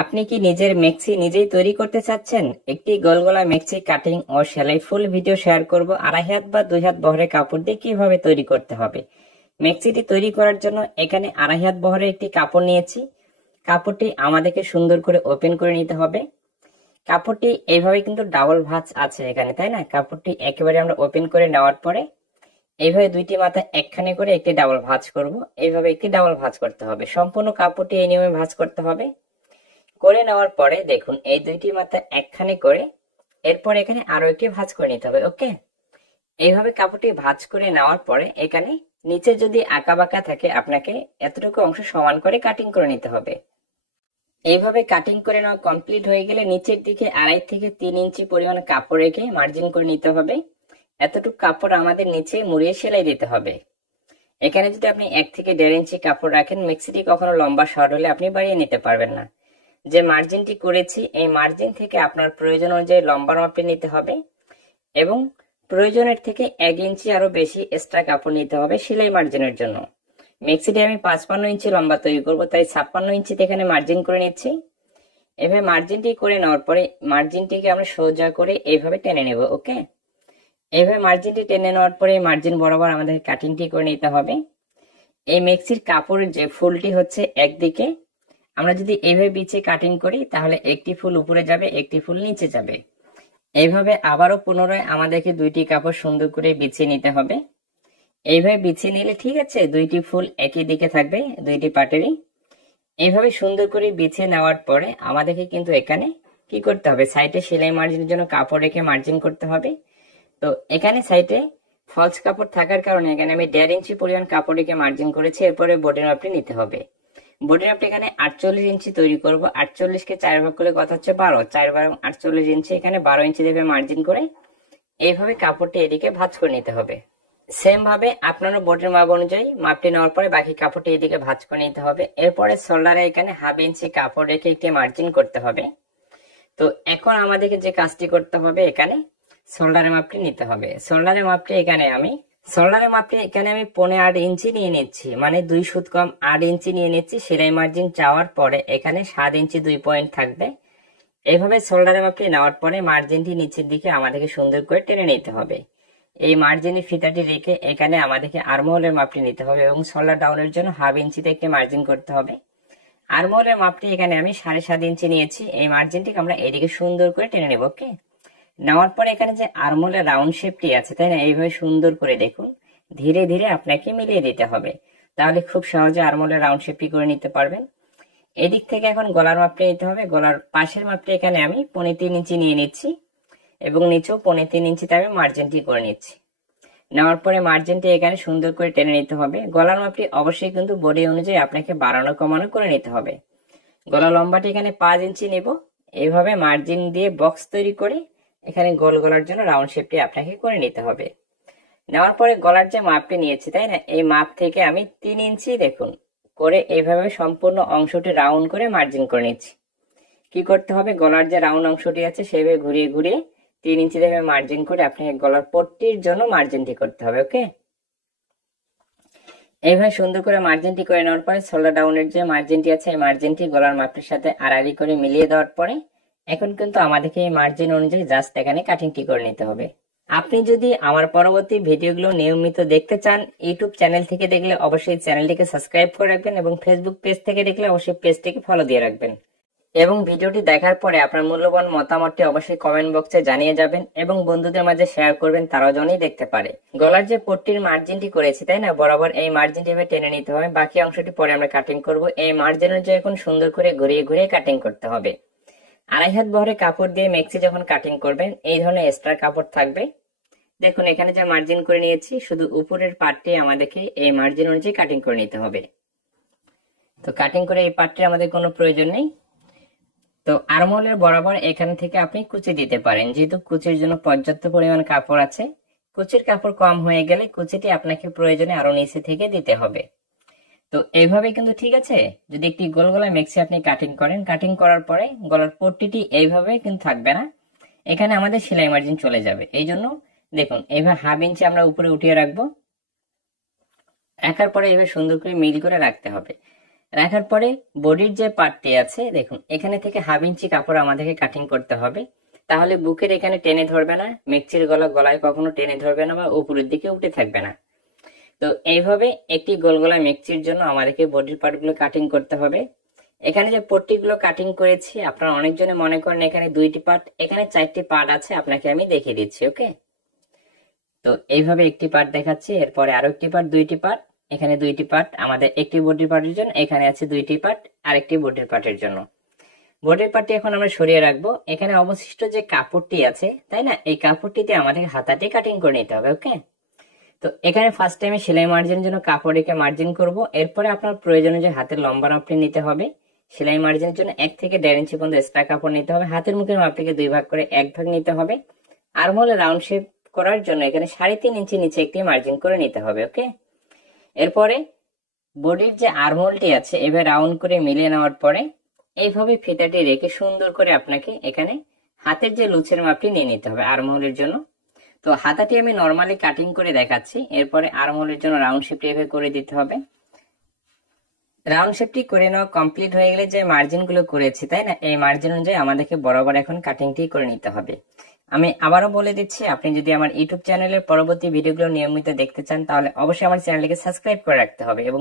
আপনি কি নিজের মেক্সি নিজেই তৈরি করতে চাচ্ছেন? একটি গোল গলা মেক্সি কাটিং ও সেলাই ফুল ভিডিও শেয়ার করব। 2.5 হাত বা 2 হাত বহরের কাপড় দিয়ে কিভাবে তৈরি করতে হবে। মেক্সিটি তৈরি করার জন্য এখানে 2.5 হাত বহরের একটি কাপড় নিয়েছি। কাপড়টি আমাদেরকে সুন্দর করে ওপেন করে নিতে হবে। কাপড়টি এইভাবে কিন্তু ডাবল ভাঁজ আছে এখানে, তাই না? কাপড়টি একেবারে আমরা ওপেন করে নেওয়ার পরে এইভাবে দুইটি মাথা একখানে করে একটি ডাবল ভাঁজ করব। এইভাবে একটি ডাবল ভাঁজ করতে হবে। সম্পূর্ণ কাপড়টি এই নিয়মে ভাঁজ করতে হবে। করে নেওয়ার পরে দেখুন এই দুইটি মাথা একখানে করে এরপর এখানে আরো একটি ভাঁজ করে নিতে হবে। ওকে, এইভাবে কাপড়টি ভাঁজ করে নেওয়ার পরে এখানে নিচে যদি আঁকা বাঁকা থাকে আপনাকে এতটুকু অংশ সমান করে কাটিং করে নিতে হবে। এইভাবে কাটিং করে নেওয়া কমপ্লিট হয়ে গেলে নিচের দিকে 2.5 থেকে 3 ইঞ্চি পরিমাণ কাপড় রেখে মার্জিন করে নিতে হবে। এতটুকু কাপড় আমাদের নিচে মুড়িয়ে সেলাই দিতে হবে। এখানে যদি আপনি 1 থেকে 1.5 ইঞ্চি কাপড় রাখেন, মেক্সিটি কখনো লম্বা শর্ট হলে আপনি বাড়িয়ে নিতে পারবেন না। যে মার্জিনটি করেছি এই মার্জিন থেকে আপনার প্রয়োজন অনুযায়ী লম্বা মাপটি নিতে হবে এবং প্রয়োজনের থেকে 1 ইঞ্চি আরো বেশি এক্সট্রা কাপড় নিতে হবে সেলাই মার্জিনের জন্য। মেক্সিটি আমি 55 ইঞ্চি লম্বা তৈরি করব, তাই 56 ইঞ্চিতে এখানে মার্জিন করে নিচ্ছি। এভাবে মার্জিনটি করে নেওয়ার পরে মার্জিনটিকে আমরা সোজা করে এইভাবে টেনে নেব। ওকে, এইভাবে মার্জিনটি টেনে নেওয়ার পরে মার্জিন বরাবর আমাদের কাটিংটি করে নিতে হবে। এই মেক্সির কাপড়ের যে ফুলটি হচ্ছে একদিকে, আমরা যদি এইভাবে বিছিয়ে কাটিং করি তাহলে একটি ফুল উপরে যাবে, একটি ফুল নিচে যাবে। এইভাবে আবারও পুনরায় আমাদেরকে দুইটি কাপড় সুন্দর করে বিছিয়ে নিতে হবে। এইভাবে বিছিয়ে নিলে ঠিক আছে, দুইটি ফুল একই দিকে থাকবে দুইটি পাটেরই। এইভাবে সুন্দর করে বিছিয়ে নেওয়ার পরে আমাদেরকে কিন্তু এখানে কি করতে হবে, সাইডে সেলাই মার্জিনের জন্য কাপড় রেখে মার্জিন করতে হবে। তো এখানে সাইডে ফলস কাপড় থাকার কারণে এখানে আমি 1.5 ইঞ্চি পরিমাণ কাপড় রেখে মার্জিন করেছি। এরপরে বডির মাপটি নিতে হবে। বডির মাপটি এখানে 48 ইঞ্চি তৈরি করব। 48কে 4 ভাগ করলে কত হচ্ছে 12, 4 বার 48 ইঞ্চি, এখানে 12 ইঞ্চি দেবে মার্জিন করে এইভাবে কাপড়টি এদিকে ভাঁজ করে নিতে হবে। সেম ভাবে আপনারও বডির মাপ অনুযায়ী মাপটি নেওয়ার পরে বাকি কাপড়টি এদিকে ভাঁজ করে নিতে হবে। এরপরে শোল্ডারে এখানে 1/2 ইঞ্চি কাপড় রেখে একটি মার্জিন করতে হবে। তো এখন আমাদেরকে যে কাজটি করতে হবে, এখানে শোল্ডারের মাপটি নিতে হবে। শোল্ডারের মাপটি এখানে আমি 15.8 ইঞ্চি নিয়ে নিচ্ছি, মানে 2 সুত কম 8 ইঞ্চি নিয়ে নিচ্ছি। সেলাই মার্জিন চাওয়ার পরে এখানে 7 ইঞ্চি 2 পয়েন্ট থাকবে। এইভাবে শোল্ডারের মাপটি নেওয়ার পরে মার্জিনটি নিচের দিকে আমাদেরকে সুন্দর করে টেনে নিতে হবে। এই মার্জিনের ফিতাটি রেখে এখানে আমাদেরকে আর্মহোলের মাপটি নিতে হবে এবং শোল্ডার ডাউনের জন্য 1/2 ইঞ্চিতে একটি মার্জিন করতে হবে। আর্মহোলের মাপটি এখানে আমি 7.5 ইঞ্চি নিয়েছি। এই মার্জিনটিকে আমরা এদিকে সুন্দর করে টেনে নেব। ওকে, নেওয়ার পরে এখানে যে আর্মহোলের রাউন্ড শেপটি আছে, তাই না, এইভাবে সুন্দর করে দেখুন ধীরে ধীরে আপনাকে মিলিয়ে দিতে হবে, তাহলে খুব সহজে আর্মহোলের রাউন্ড শেপটি করে নিতে পারবেন। এদিক থেকে এখন গলার মাপটি নিতে হবে। গলার পাশের মাপটি এখানে আমি 3.5 ইঞ্চি নিয়ে নিচ্ছি এবং নিচেও 3.5 ইঞ্চিতে আমি মার্জিনটি করে নিচ্ছি। নেওয়ার পরে মার্জিনটি এখানে সুন্দর করে টেনে নিতে হবে। গলার মাপটি অবশ্যই কিন্তু বডি অনুযায়ী আপনাকে বাড়ানো কমানো করে নিতে হবে। গলা লম্বাটি এখানে 5 ইঞ্চি নেব। এইভাবে মার্জিন দিয়ে বক্স তৈরি করে এখানে গোল গলার জন্য রাউন্ড শেপটি আপনাকে করে নিতে হবে। নেওয়ার পরে গলার যে মাপটি নিয়েছি, তাই না, এই মাপ থেকে আমি 3 ইঞ্চি দেখুন করে এইভাবে সম্পূর্ণ অংশটি রাউন্ড করে মার্জিন করে নিচ্ছি। কি করতে হবে, গলার যে রাউন্ড অংশটি আছে সেভাবে ঘুরিয়ে ঘুরিয়ে 3 ইঞ্চি দেখে মার্জিন করে আপনাকে গলার পট্টির জন্য মার্জিনটি করতে হবে। ওকে, এইভাবে সুন্দর করে মার্জিনটি করে নেওয়ার পরে শোল্ডার ডাউনের যে মার্জিনটি আছে এই মার্জিনটি গলার মাপটির সাথে আড়াআড়ি করে মিলিয়ে দেওয়ার পরে এখন কিন্তু আমাদেরকে এই মার্জিন অনুযায়ী জাস্ট এখানে কাটিংটি করে নিতে হবে। আপনি যদি আমার পরবর্তী ভিডিওগুলো নিয়মিত দেখতে চান, ইউটিউব চ্যানেল থেকে দেখলে অবশ্যই চ্যানেলটিকে সাবস্ক্রাইব করে রাখবেন এবং ফেসবুক পেজ থেকে দেখলে অবশ্যই পেজটিকে ফলো দিয়ে রাখবেন এবং ভিডিওটি দেখার পরে আপনার মূল্যবান মতামতটি অবশ্যই কমেন্ট বক্সে জানিয়ে যাবেন এবং বন্ধুদের মাঝে শেয়ার করবেন, তারাও যেন দেখতে পারে। গলার যে পট্টির মার্জিনটি করেছি, তাই না, বরাবর এই মার্জিনটি এভাবে টেনে নিতে হবে। বাকি অংশটি পরে আমরা কাটিং করব। এই মার্জিন অনুযায়ী এখন সুন্দর করে ঘুরিয়ে ঘুরিয়ে কাটিং করতে হবে। 2.5 হাত বহরে কাপড় দিয়ে মেক্সি যখন কাটিং করবেন এই ধরনের এক্সট্রা কাপড় থাকবে। দেখুন এখানে যে মার্জিন করে নিয়েছি, শুধু উপরের পার্টটি আমাদেরকে এই মার্জিন অনুযায়ী কাটিং করে নিতে হবে। তো কাটিং করে এই পার্টটি আমাদের কোনো প্রয়োজন নেই। তো আর্মহোলের বরাবর এখান থেকে আপনি কুচি দিতে পারেন, যেহেতু কুচির জন্য পর্যাপ্ত পরিমাণ কাপড় আছে। কুচির কাপড় কম হয়ে গেলে কুচিটি আপনাকে প্রয়োজনে আরো নিচে থেকে দিতে হবে। তো এইভাবে কিন্তু ঠিক আছে। যদি একটি গোল গলা মেক্সি আপনি কাটিং করেন, কাটিং করার পরে গলার পট্টিটি এইভাবে কিন্তু থাকবে না, এখানে আমাদের সেলাই মার্জিন চলে যাবে। এই জন্য দেখুন এইভাবে 1/2 ইঞ্চি আমরা উপরে উঠিয়ে রাখবো। রাখার পরে এইভাবে সুন্দর করে মিল করে রাখতে হবে। রাখার পরে বডির যে পার্টটি আছে দেখুন, এখানে থেকে 1/2 ইঞ্চি কাপড় আমাদেরকে কাটিং করতে হবে, তাহলে বুকের এখানে টেনে ধরবে না, মেক্সির গলায় কখনো টেনে ধরবে না বা উপরের দিকে উঠে থাকবে না। তো এইভাবে একটি গোল গলা মেক্সির জন্য আমাদেরকে বডির পার্ট গুলো কাটিং করতে হবে। এখানে যে পট্টিগুলো কাটিং করেছি, আপনারা অনেকজনে মনে করেন এখানে 2টি পার্ট, এখানে 4টি পার্ট আছে, আপনাকে আমি দেখিয়ে দিচ্ছি। ওকে, তো এইভাবে একটি পার্ট দেখাচ্ছি, এরপরে আরো একটি পার্ট, 2টি পার্ট, এখানে 2টি পার্ট আমাদের একটি বডির পার্টের জন্য, এখানে আছে 2টি পার্ট আরেকটি বডির পার্টের জন্য। বডির পার্টটি এখন আমরা সরিয়ে রাখবো। এখানে অবশিষ্ট যে কাপড়টি আছে, তাই না, এই কাপড়টিতে আমাদের হাতাটি কাটিং করে নিতে হবে। ওকে, তো এখানে ফার্স্ট টাইমে সেলাই মার্জিনের জন্য কাপড় রেখে মার্জিন করব। এরপরে আপনার প্রয়োজন অনুযায়ী হাতের লম্বা মাপটি নিতে হবে। সেলাই মার্জিনের জন্য 1 থেকে 1.5 ইঞ্চি পর্যন্ত এক্সট্রা কাপড় নিতে হবে। হাতের মুখের মাপটিকে 2 ভাগ করে 1 ভাগ নিতে হবে। আর্মহোলে রাউন্ড শেপ করার জন্য এখানে 3.5 ইঞ্চি নিচে একটি মার্জিন করে নিতে হবে। ওকে, এরপরে বডির যে আর্মহোলটি আছে এভাবে রাউন্ড করে মিলিয়ে নেওয়ার পরে এইভাবে ফিতাটি রেখে সুন্দর করে আপনাকে এখানে হাতের যে লুচের মাপটি নিয়ে নিতে হবে আর্মহোলের জন্য। তো হাতাটি আমি নরমালি কাটিং করে দেখাচ্ছি, এরপরে আর্মহোলের জন্য রাউন্ড শেপটি এভাবে করে দিতে হবে। রাউন্ড শেপটি করে নেওয়া কমপ্লিট হয়ে গেলে যে মার্জিন গুলো করেছি, তাই না, এই মার্জিন অনুযায়ী আমাদেরকে বরাবর এখন কাটিংটি করে নিতে হবে। আমি আবারও বলে দিচ্ছি, আপনি যদি আমার ইউটিউব চ্যানেলের পরবর্তী ভিডিওগুলো নিয়মিত দেখতে চান তাহলে অবশ্যই আমার চ্যানেলটিকে সাবস্ক্রাইব করে রাখতে হবে এবং